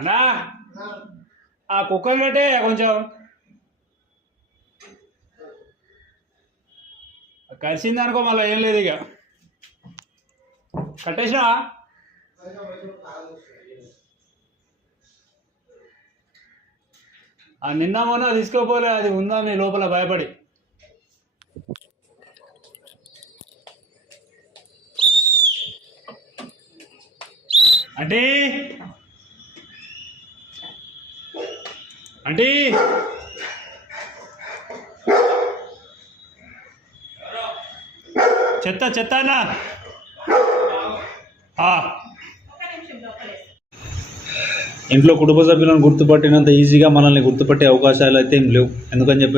అన్నా ఆ కుక్కర్ కట్టే కొంచెం కలిసింది అనుకో మళ్ళీ ఏం లేదు ఇక కట్టేసినా నిన్న మొన్న తీసుకోపోలే అది ఉందా నీ లోపల భయపడి అంటే అంటే చెత్త చెత్త అన్నా ఇంట్లో కుటుంబ సభ్యులను గుర్తుపట్టినంత ఈజీగా మనల్ని గుర్తుపట్టే అవకాశాలు అయితే ఏం లేవు. ఎందుకని చెప్పి